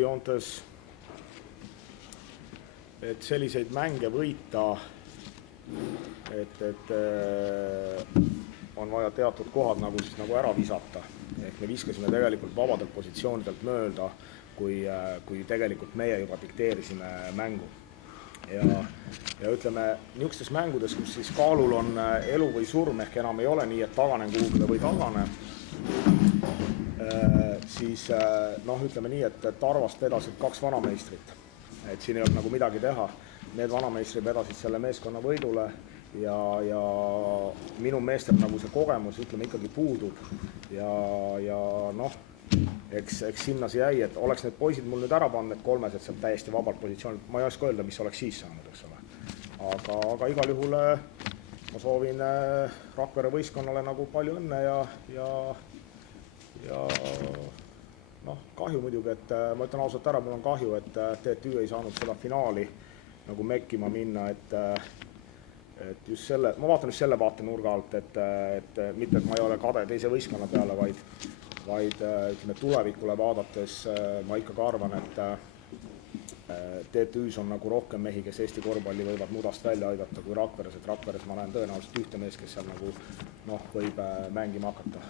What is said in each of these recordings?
üldjoontes, et selliseid mänge võita, et on vaja teatud kohad nagu ära visata. Ehk me viskasime tegelikult vabadelt positsioonidelt mööda, kui tegelikult meie juba dikteerisime mängu. Ja ütleme, niisugustes mängudes, kus siis kaalul on elu või surm, ehk enam ei ole nii, et taganen kuhugile või tagane, siis ütleme nii, et Tarvast vedasid 2 vanameistrit. Et siin ei olnud nagu midagi teha. Need vanameistrid vedasid selle meeskonna võidule ja minu meestel nagu see kogemus, ütleme, ikkagi puudub. Eks sinna see jäi, et oleks need poisid mul nüüd ära pannud, need 3, et sealt täiesti vabalt positsioonid, ma ei oska öelda, mis oleks siis saanud, eks ole. Aga igal juhul ma soovin Rakvere võistkonnale nagu palju õnne ja kahju muidugi, et ma ütlen ausalt ära, mul on kahju, et TTÜ ei saanud seda finaali nagu mekkima minna, et just selle, ma vaatan just selle vaatenurga alt, et mitte, et ma ei ole kade teise võistkonna peale, vaid ütleme, tulevikule vaadates ma ikkagi arvan, et TTÜ-s on nagu rohkem mehi, kes Eesti korvpalli võivad mudast välja aidata kui Rakveres, et Rakveres ma näen tõenäoliselt ühte mees, kes seal nagu võib mängima hakata.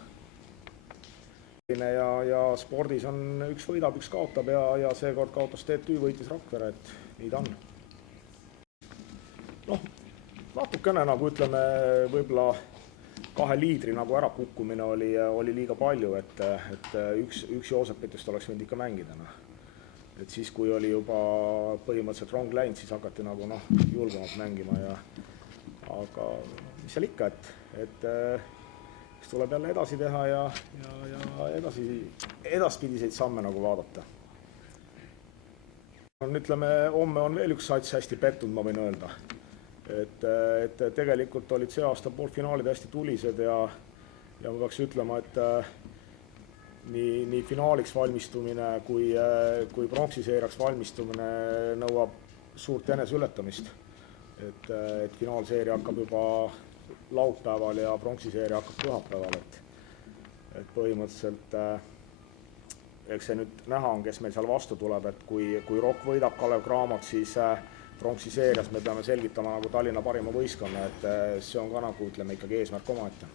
Ja spordis on üks võidab, üks kaotab ja seekord kaotas TTÜ, võitis Rakvere, et nii ta on. Natukene nagu ütleme, võib-olla 2 liidri nagu ärakukkumine oli liiga palju, et üks Joosepitust oleks võinud ikka mängida. Et siis, kui oli juba põhimõtteliselt rong läinud, siis hakati nagu julgemalt mängima aga mis seal ikka, et tuleb jälle edasi teha ja edaspidiseid samme nagu vaadata. Ütleme, homme on veel üks sats hästi pettunud, ma võin öelda. Et tegelikult olid see aasta poolfinaalid hästi tulised ja ma peaks ütlema, et nii finaaliks valmistumine kui pronksiseeriaks valmistumine nõuab suurt eneseületamist. Et finaalseeria hakkab juba laupäeval ja pronksiseeria hakkab pühapäeval, et põhimõtteliselt eks see nüüd näha on, kes meil seal vastu tuleb, et kui Rock võidab Kalev Cramot, siis pronksiseerias me peame selgitama nagu Tallinna parima võistkonna, et see on ka nagu ütleme ikkagi eesmärk omaette.